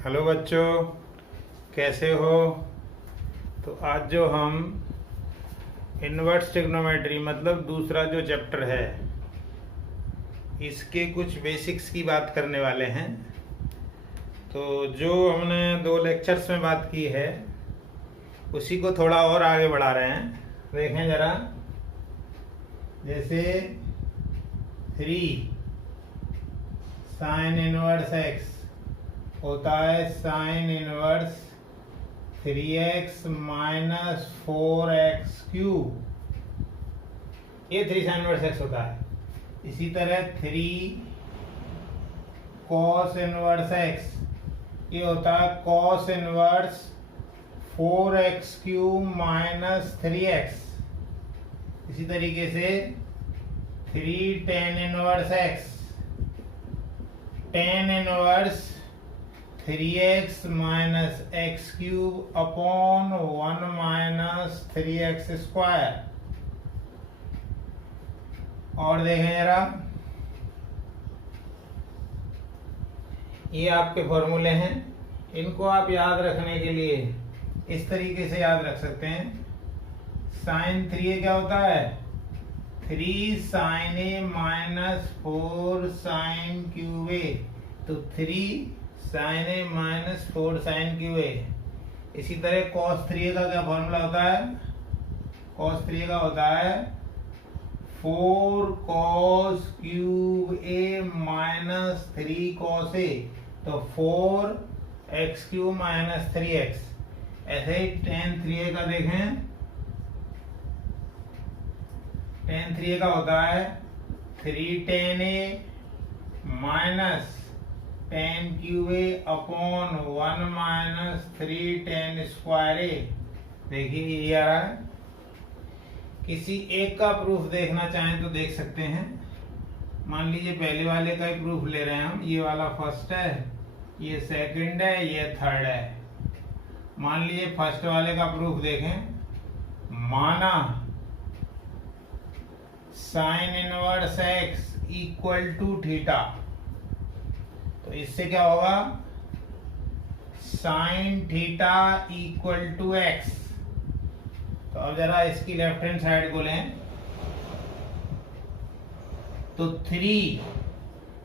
Hello बच्चों, कैसे हो। तो आज जो हम इनवर्स ट्रिग्नोमेट्री मतलब दूसरा जो चैप्टर है इसके कुछ बेसिक्स की बात करने वाले हैं। तो जो हमने 2 लेक्चर्स में बात की है उसी को थोड़ा और आगे बढ़ा रहे हैं। देखें ज़रा, जैसे 3 साइन इनवर्स एक्स होता है sine inverse 3x minus 4x³ ये 3 साइन इनवर्स एक्स होता है। इसी तरह 3 कॉस इनवर्स एक्स ये होता है cos inverse 4x³ minus 3x। इसी तरीके से 3 ten inverse x tan inverse 3x minus x³ upon 1 minus 3x²। और देखें जरा, ये आपके फॉर्मूले हैं। इनको आप याद रखने के लिए इस तरीके से याद रख सकते हैं। साइन 3a क्या होता है 3 sine a minus 4 sine cube a। तो 3 sine A minus 4 sine cube A. इसी तरह कॉस 3a का क्या फॉर्मूला होता है, कॉस 3a का होता है 4 cos cube A minus 3 cos A. तो 4x³ माइनस 3x। ऐसे ही टेन 3a का देखें, टेन 3a का होता है 3 टेन ए माइनस टेन क्यूब ए अपॉन 1 माइनस 3 टेन स्क्वायर ए। देखिए ये आ रहा है। किसी एक का प्रूफ देखना चाहें तो देख सकते हैं। मान लीजिए पहले वाले का ही प्रूफ ले रहे हैं हम। ये वाला फर्स्ट है, ये सेकंड है, ये थर्ड है। मान लीजिए फर्स्ट वाले का प्रूफ देखें। माना sine inverse x equal to theta. तो इससे क्या होगा sine theta equal to x. तो अब जरा इसकी लेफ्ट हैंड साइड को लें तो 3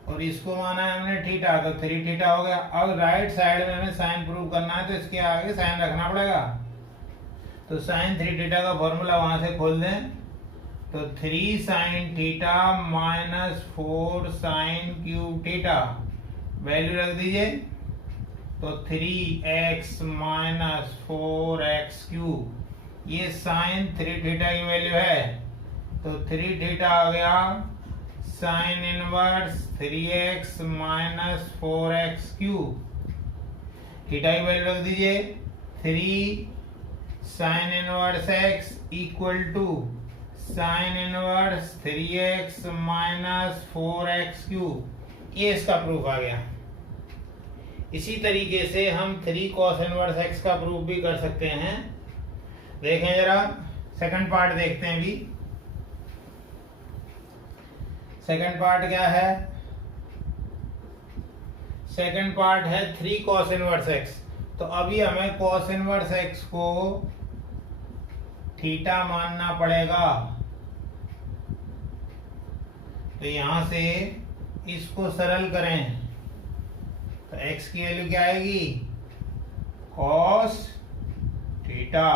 और इसको माना है हमने थीटा, तो 3 थीटा हो गया। अब राइट साइड में हमें साइन प्रूव करना है तो इसके आगे साइन रखना पड़ेगा। तो साइन 3 थीटा का फॉर्मूला वहां से खोल दें तो 3 sine theta minus 4 sine cube theta. Value रख दीजिए तो 3x माइनस 4x³ ये साइन 3 थीटा की वैल्यू है। तो 3 थीटा आ गया sine inverse 3x minus 4x³। Theta की वैल्यू रख दीजिए 3 sine inverse x equal to sine inverse 3x minus 4x³। ये इसका प्रूफ आ गया। इसी तरीके से हम 3 कॉस इनवर्स x का प्रूफ भी कर सकते हैं। देखें जरा, सेकंड पार्ट देखते हैं भी। सेकंड पार्ट क्या है, सेकंड पार्ट है 3 कॉस इनवर्स x। तो अभी हमें कॉस इनवर्स x को थीटा मानना पड़ेगा। तो यहां से इसको सरल करें तो x की वैल्यू क्या आएगी cos थीटा।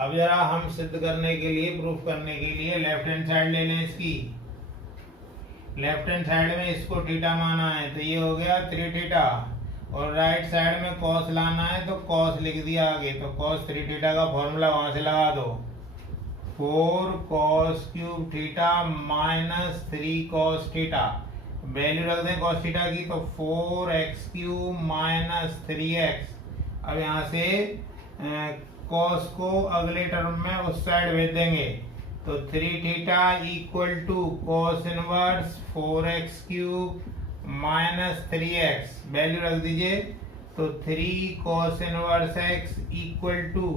अब जरा हम सिद्ध करने के लिए, प्रूफ करने के लिए लेफ्ट हैंड साइड ले लें इसकी। लेफ्ट हैंड साइड में इसको थीटा माना है तो ये हो गया 3 थीटा। और राइट साइड में cos लाना है तो cos लिख दिया आगे। तो cos 3 थीटा का फॉर्मूला वहां से लगा दो 4 cos³ theta minus 3 cos theta. Value रख दें cos थीटा की तो 4x³ माइनस 3x। अब यहाँ से cos को अगले टर्म में उस साइड भेज देंगे तो 3 theta equal to cos inverse 4x³ minus 3x। Value रख दीजिए तो 3 cos inverse x equal to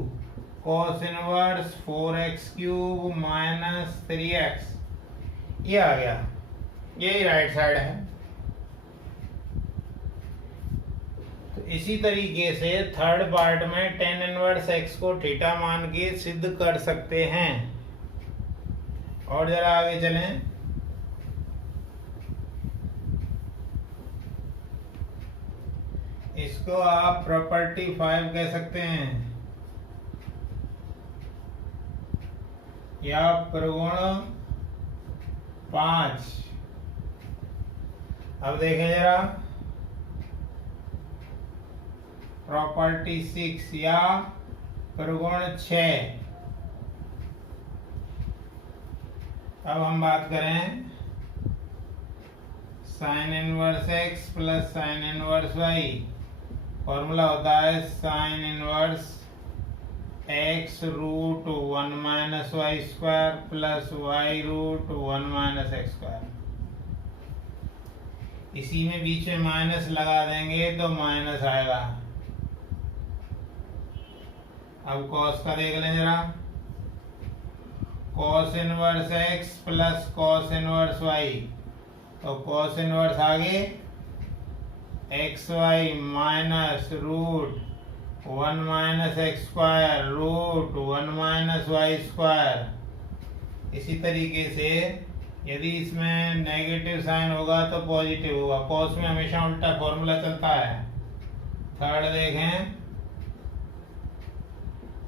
cos inverse 4x³ minus 3x। ये आ गया, यही राइट साइड है। तो इसी तरीके से थर्ड पार्ट में टेन इनवर्स एक्स को थीटा मान के सिद्ध कर सकते हैं। और जरा आगे चलें। इसको आप प्रॉपर्टी 5 कह सकते हैं या प्रगुण 5। अब देखें जरा प्रॉपर्टी 6 या प्रगुण 6। अब हम बात करें sine inverse x plus sine inverse y. Formula होता है sine inverse x root 1 minus y square plus y root 1 minus x square. इसी में बीच में माइनस लगा देंगे तो माइनस आएगा। अब कॉस का देख लें जरा। Cos inverse x plus cos inverse y. तो कॉस इनवर्स आगे x y minus root 1 minus x square root 1 minus y square. इसी तरीके से यदि इसमें नेगेटिव साइन होगा तो पॉजिटिव होगा। कॉस में हमेशा उल्टा फॉर्मूला चलता है। थर्ड देखें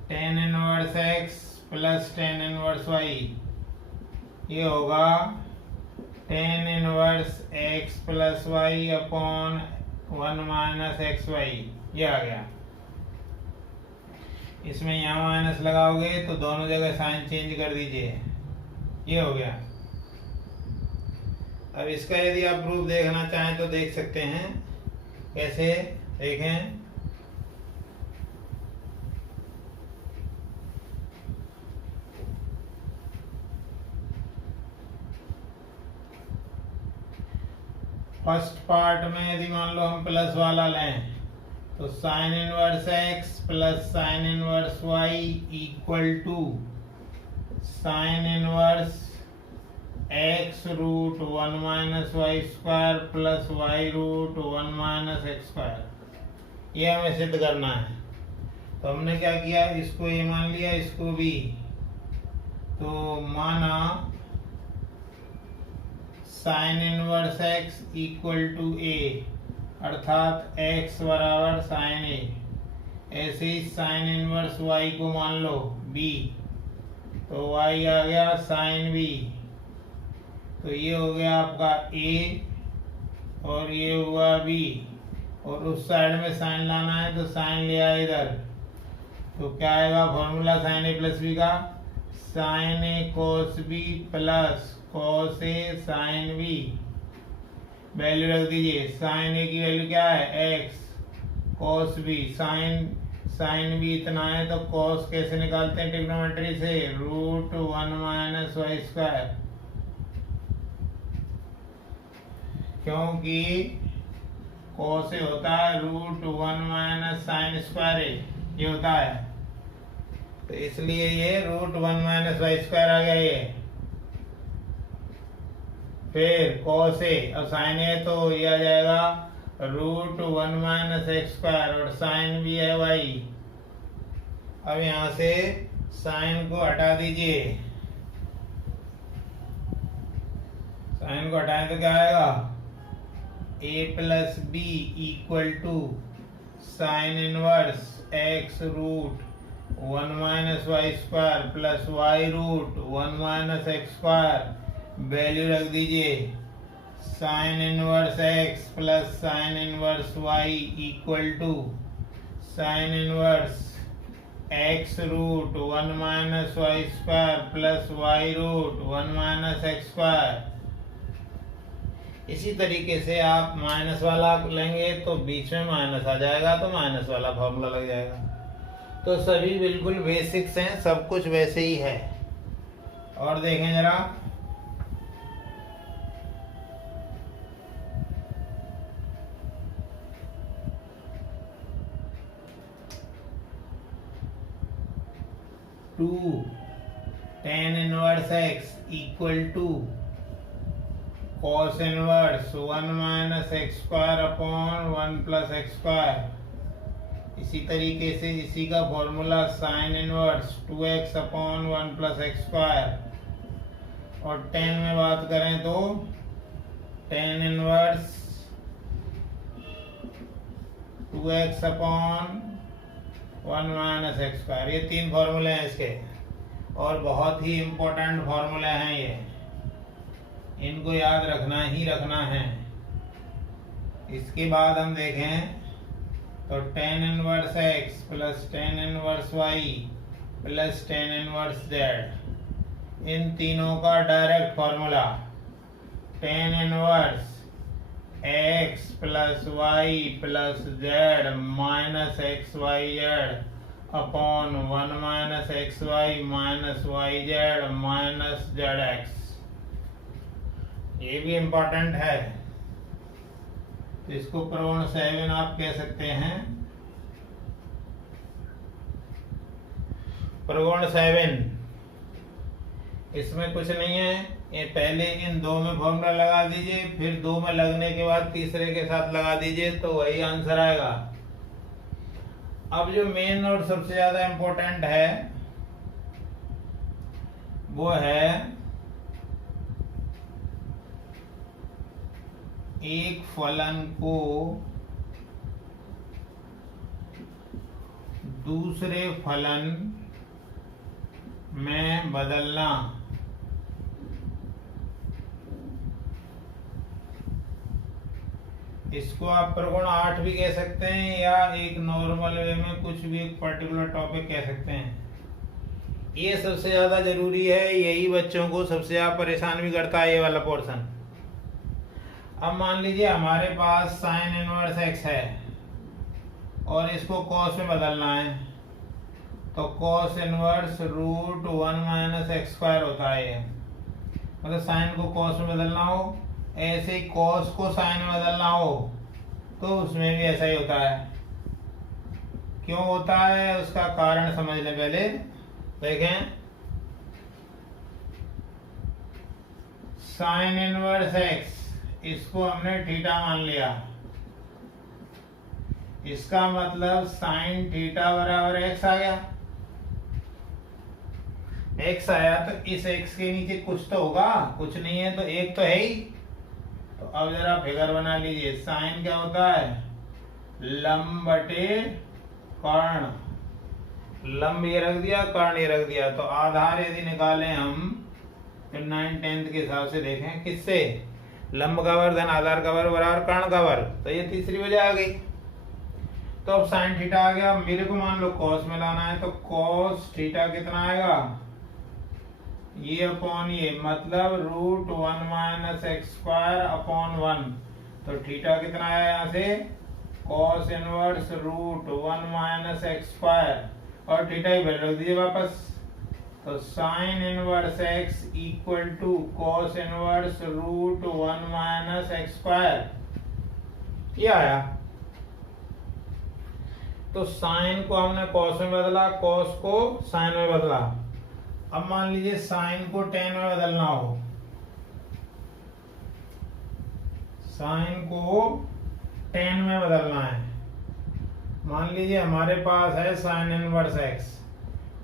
tan inverse x plus tan inverse y. ये होगा tan inverse x plus y upon 1 minus x y. ये आ गया। इसमें यहाँ माइनस लगाओगे तो दोनों जगह साइन चेंज कर दीजिए। ये हो गया। अब इसका यदि आप प्रूफ देखना चाहें तो देख सकते हैं। कैसे देखें। फर्स्ट पार्ट में यदि मान लो हम प्लस वाला लें तो sine inverse x plus sine inverse y equal to sine inverse x root 1 minus y square plus y root 1 minus x square. ये हमें सिद्ध करना है। तो हमने क्या किया, इसको ये मान लिया, इसको भी। तो माना sine inverse x equal to a, अर्थात एक्स बराबर साइन ए। ऐसे ही साइन इनवर्स वाई को मान लो बी, तो वाई आ गया साइन बी। तो ये हो गया आपका ए और ये हुआ बी। और उस साइड में साइन लाना है तो साइन लिया इधर। तो क्या आएगा formula sine A plus B का, sine A cos B plus cos A sine B. Value रख दीजिए। साइन ए की वैल्यू क्या है x, cos B sine B इतना है। तो कॉस कैसे निकालते हैं ट्रिग्नोमेट्री से, रूट 1 माइनस वाई स्क्वायर। क्योंकि कॉस ए होता है root 1 minus sine square A, ये होता है। तो इसलिए ये रूट 1 माइनस वाई स्क्वायर आ गया ये। फिर कॉस ए, अब साइन ए तो ये आ जाएगा रूट 1 माइनस एक्स स्क्वायर और साइन भी है वाई। अब यहां से साइन को हटा दीजिए। साइन को हटाएं तो क्या आएगा, a plus b equal to sine inverse x root 1 minus y square plus y root 1 minus x square. Value रख दीजिए। Sine inverse x plus sine inverse y equal to sine inverse x root 1 minus y square plus y root 1 minus x square. इसी तरीके से आप minus वाला लेंगे तो बीच में माइनस आ जाएगा, तो माइनस वाला फॉर्मूला लग जाएगा। तो सभी बिल्कुल बेसिक्स हैं, सब कुछ वैसे ही है। और देखें जरा, two tan inverse x equal to cos inverse 1 minus x square upon 1 plus x square. इसी तरीके से इसी का formula sine inverse 2x upon 1 plus x square, और टेन में बात करें तो tan inverse 2x upon 1 minus x square. ये तीन फॉर्मूले हैं इसके, और बहुत ही इम्पोर्टेंट फॉर्मूले हैं ये, इनको याद रखना ही रखना है। इसके बाद हम देखें तो tan inverse x plus tan inverse y plus tan inverse z, इन तीनों का direct formula tan inverse x plus y plus z minus x y z upon 1 minus x y minus y z minus z x. ये भी important है, तो इसको प्रवण 7 आप कह सकते हैं। प्रवण 7 इसमें कुछ नहीं है, ये पहले इन दो में फॉर्मूला लगा दीजिए, फिर दो में लगने के बाद तीसरे के साथ लगा दीजिए, तो वही आंसर आएगा। अब जो मेन और सबसे ज्यादा इंपॉर्टेंट है वो है एक फलन को दूसरे फलन में बदलना। इसको आप प्रगुण 8 भी कह सकते हैं, या एक नॉर्मल वे में कुछ भी एक पर्टिकुलर टॉपिक कह सकते हैं। ये सबसे ज्यादा जरूरी है, यही बच्चों को सबसे ज्यादा परेशान भी करता है ये वाला पोर्शन। अब मान लीजिए हमारे पास साइन इनवर्स x है और इसको कॉस में बदलना है, तो cos inverse root 1 minus x square होता है ये। मतलब साइन को कॉस में बदलना हो, ऐसे ही कॉस को साइन में बदलना हो, तो उसमें भी ऐसा ही होता है। क्यों होता है उसका कारण समझ लें पहले। देखें, साइन इनवर्स x, इसको हमने थीटा मान लिया, इसका मतलब साइन थीटा बराबर x आ गया। x आया तो इस x के नीचे कुछ तो होगा, कुछ नहीं है तो एक तो है ही। तो अब जरा फिगर बना लीजिए। साइन क्या होता है? लंब बटे कर्ण। लंब ये रख दिया, कर्ण ये रख दिया। तो आधार यदि निकालें हम, फिर 9/10 के हिसाब से देखें, किससे? लंब का वर्ग धन आधार का वर्ग बराबर कर्ण का वर्ग। तो ये तीसरी वजह आ गई। तो अब साइन थीटा आ गया। मेरे को मान लो कॉस में लाना है, तो कॉस थीटा कितना आएगा? ये अपॉन ये, मतलब root 1 minus x square upon 1। तो थीटा कितना आया यहाँ से? Cos inverse root 1 minus x square, और थीटा ही वैल्यू रख दीजिए वापस। तो sine inverse x equal to cos inverse root 1 minus x square, ये आया। तो साइन को हमने कॉस में बदला, कॉस को साइन में बदला। अब मान लीजिए साइन को टेन में बदलना हो, साइन को टेन में बदलना है। मान लीजिए हमारे पास है साइन इनवर्स x,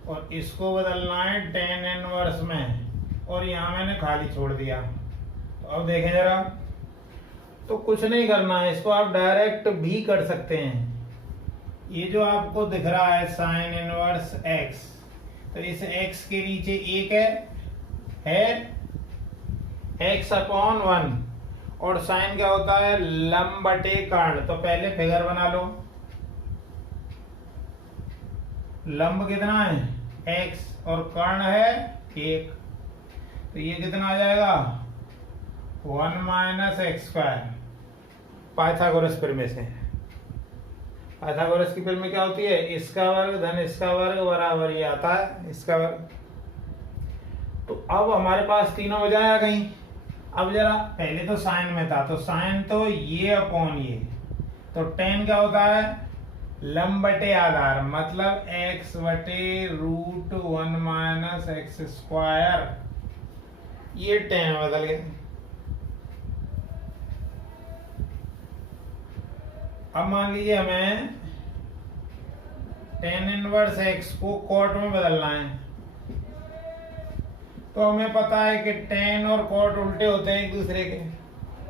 और इसको बदलना है टेन इनवर्स में, और यहां मैंने खाली छोड़ दिया। तो अब देखें जरा, तो कुछ नहीं करना है, इसको आप डायरेक्ट भी कर सकते हैं। ये जो आपको दिख रहा है साइन इनवर्स x, तो इस x के नीचे एक है x अपॉन 1, और साइन क्या होता है? लंब बटे कर्ण। तो पहले फिगर बना लो। लंब कितना है? x, और कर्ण है 1। तो ये कितना आ जाएगा? 1 माइनस एक्स स्क्वायर। पाइथागोरस प्रमेय से। पाइथागोरस की प्रमेय क्या होती है? इसका वर्ग धन इसका वर्ग बराबर ये आता है इसका वर्ग। तो अब हमारे पास तीनों वजह आ गई। अब जरा, पहले तो साइन में था, तो साइन तो ये अपॉन ये। तो टेन क्या होता है? लंब बटे आधार, मतलब x बटे रूट 1 माइनस एक्स स्क्वायर। ये टेन बदल गए। अब मान लीजिए हमें टेन इनवर्स एक्स को कॉट में बदलना है, तो हमें पता है कि टेन और कॉट उल्टे होते हैं एक दूसरे के।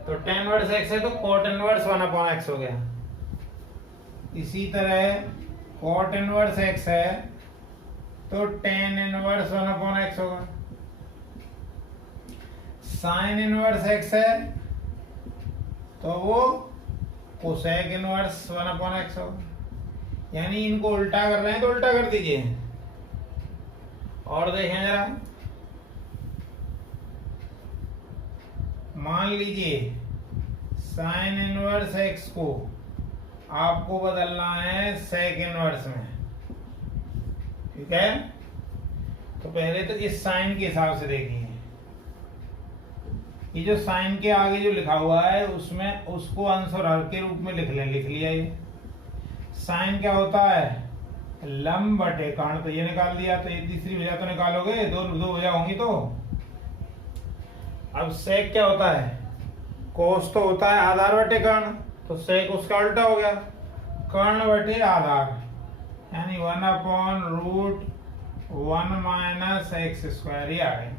तो टेन इनवर्स एक्स है तो कॉट इनवर्स 1/x हो गया। इसी तरह कॉट इनवर्स एक्स है तो टेन इनवर्स 1/x होगा। साइन इनवर्स एक्स है तो वो कोसेक इनवर्स 1/x होगा। यानी इनको उल्टा कर रहे हैं तो उल्टा कर दीजिए। और देखें जरा, मान लीजिए साइन इनवर्स एक्स को आपको बदलना है सेक इनवर्स में, ठीक है। तो पहले तो इस साइन के हिसाब से देखिए, ये जो साइन के आगे जो लिखा हुआ है उसमें उसको अंश और हर के रूप में लिख लिया। ये साइन क्या होता है, लंब बटे कर्ण, तो ये निकाल दिया। तो ये तीसरी भुजा तो निकालोगे, दो भुजा होंगी तो। अब सेक क्या होता है, कोस तो होता है आधार बटे कर्ण, तो सेक उसका उल्टा हो गया, कर्ण बटे आधार, यानी 1/√1 - x²। ये आ गए।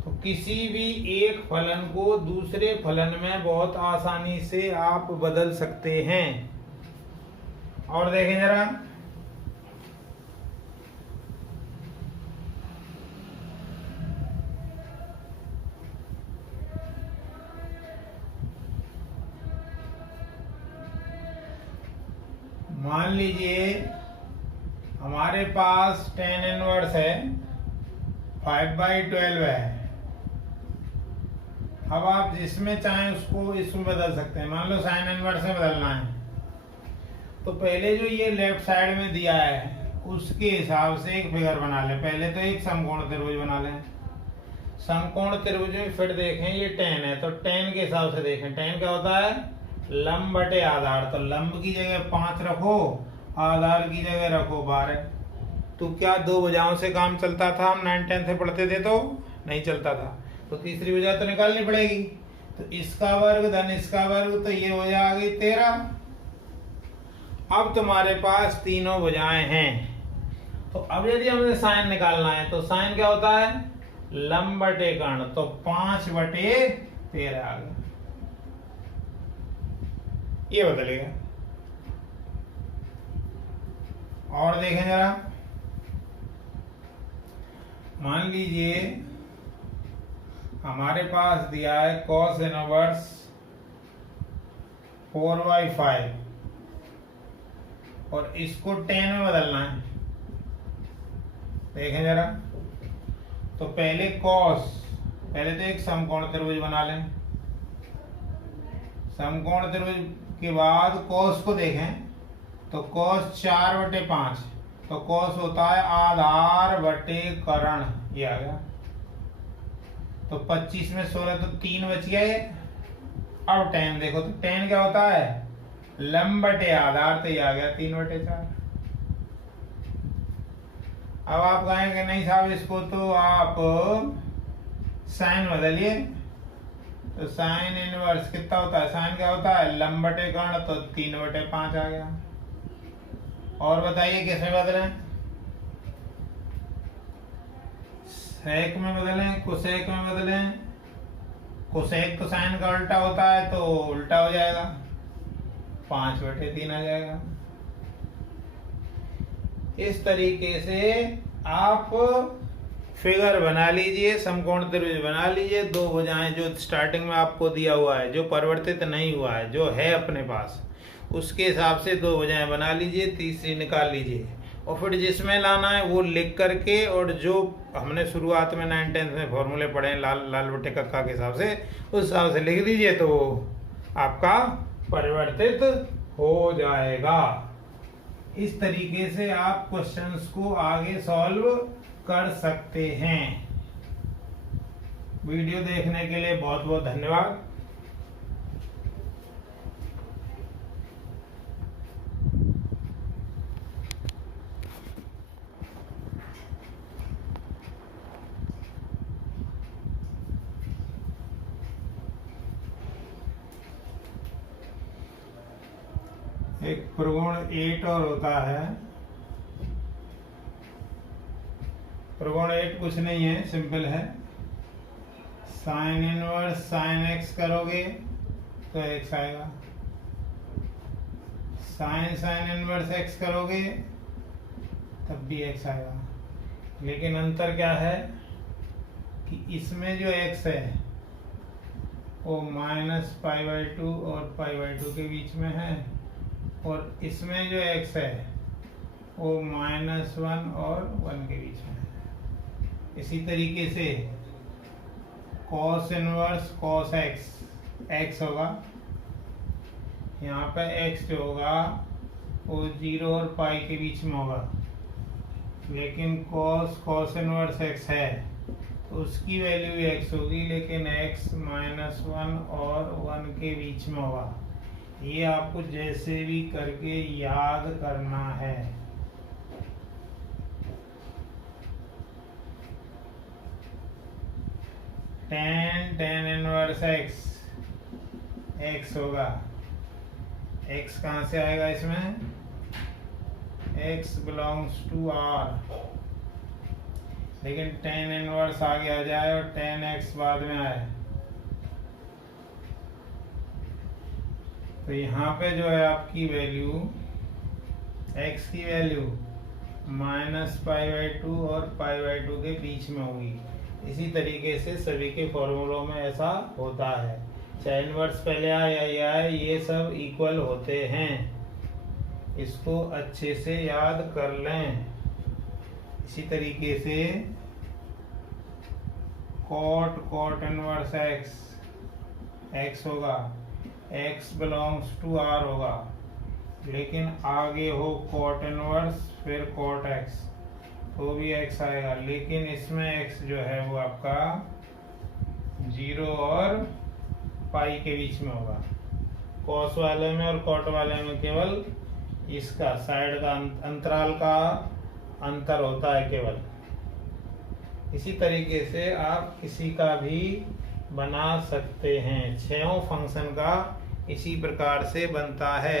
तो किसी भी एक फलन को दूसरे फलन में बहुत आसानी से आप बदल सकते हैं। और देखें जरा, मान लीजिए हमारे पास टेन इनवर्स है, 5/12 है। अब आप जिसमें चाहें उसको इसमें बदल सकते हैं। मान लो साइन इनवर्स में बदलना है, तो पहले जो ये लेफ्ट साइड में दिया है उसके हिसाब से एक फिगर बना लें। पहले तो एक समकोण त्रिभुज बना लें। समकोण त्रिभुज में फिर देखें, ये टेन है तो टेन के हिसाब से देखें। टेन क्या होता है, लंब बटे आधार, तो लंब की जगह 5 रखो, आधार की जगह रखो 12। तो क्या दो भुजाओं से काम चलता था? हम 9-10 से पढ़ते थे तो नहीं चलता था, तो तीसरी भुजा तो निकालनी पड़ेगी। तो इसका वर्ग धन इसका वर्ग, तो ये भुजा आ गई 13। अब तुम्हारे पास तीनों भुजाएं हैं। तो अब यदि हमें साइन निकालना है तो साइन क्या होता है, लंब बटे कर्ण, तो 5/13 आ गया। ये बदलेगा। और देखें जरा, मान लीजिए हमारे पास दिया है cos इनवर्स 4/5 और इसको 10 में बदलना है। देखें जरा, तो पहले पहले तो एक समकोण त्रिभुज बना लें। समकोण त्रिभुज के बाद cos को देखें, तो cos 4/5, तो cos होता है आधार बटे कर्ण। ये आ गया। तो 25 में 16 तो 3 बच गए। अब tan देखो, तो tan क्या होता है, लंब बटे आधार, तो ये आ गया 3/4। अब आप कहेंगे नहीं साहब इसको तो आप साइन बदलिए। तो साइन इनवर्स कितना होता है, साइन क्या होता है, लंब बटे कर्ण, तो 3/5 आ गया। और बताइए कैसे बदलें, सेक में बदलें, कोसेक में बदलें। कोसेक तो साइन का उल्टा होता है तो उल्टा हो जाएगा, 5/3 आ जाएगा। इस तरीके से आप फिगर बना लीजिए, समकोण त्रिभुज बना लीजिए। दो भुजाएं जो स्टार्टिंग में आपको दिया हुआ है, जो परिवर्तित नहीं हुआ है, जो है अपने पास, उसके हिसाब से दो भुजाएं बना लीजिए, तीसरी निकाल लीजिए। और फिर जिसमें लाना है वो लिख करके, और जो हमने शुरुआत में 9-10 में फॉर्मूले पढ़े हैं लाल बटे कक्का के हिसाब से, उस हिसाब से लिख दीजिए, तो आपका परिवर्तित हो जाएगा। इस तरीके से आप क्वेश्चंस को आगे सॉल्व कर सकते हैं। वीडियो देखने के लिए बहुत बहुत धन्यवाद। एक प्रगुण 8 और होता है। प्रगुण 8 कुछ नहीं है, सिंपल है। साइन इनवर्स साइन एक्स करोगे तो एक्स आएगा, साइन साइन इनवर्स एक्स करोगे तब भी एक्स आएगा। लेकिन अंतर क्या है कि इसमें जो एक्स है वो -π/2 और π/2 के बीच में है, और इसमें जो एक्स है वो -1 और 1 के बीच में है। इसी तरीके से cos इनवर्स cos x होगा, यहाँ पे x जो होगा वो 0 और पाई के बीच में होगा। लेकिन cos इनवर्स x है तो उसकी वैल्यू भी x होगी, लेकिन x -1 और 1 के बीच में होगा। ये आपको जैसे भी करके याद करना है। tan इनवर्स x होगा, x कहाँ से आएगा इसमें, x बिलोंग्स टू r, लेकिन tan इनवर्स आगे आ जाए और tan x बाद में आए तो यहाँ पे जो है आपकी वैल्यू x की वैल्यू -π/2 और π/2 के बीच में होगी। इसी तरीके से सभी के फॉर्मूलों में ऐसा होता है, चाहे इनवर्स पहले आए या ये आए, ये सब इक्वल होते हैं। इसको अच्छे से याद कर लें। इसी तरीके से cot इनवर्स x होगा, x बिलोंग्स टू r होगा, लेकिन आगे हो cot इनवर्स फिर cot x तो भी x आएगा, लेकिन इसमें x जो है वो आपका 0 और पाई के बीच में होगा। cos वाले में और cot वाले में केवल इसका साइड का अंतराल का अंतर होता है केवल। इसी तरीके से आप किसी का भी बना सकते हैं। 6 फंक्शन का इसी प्रकार से बनता है।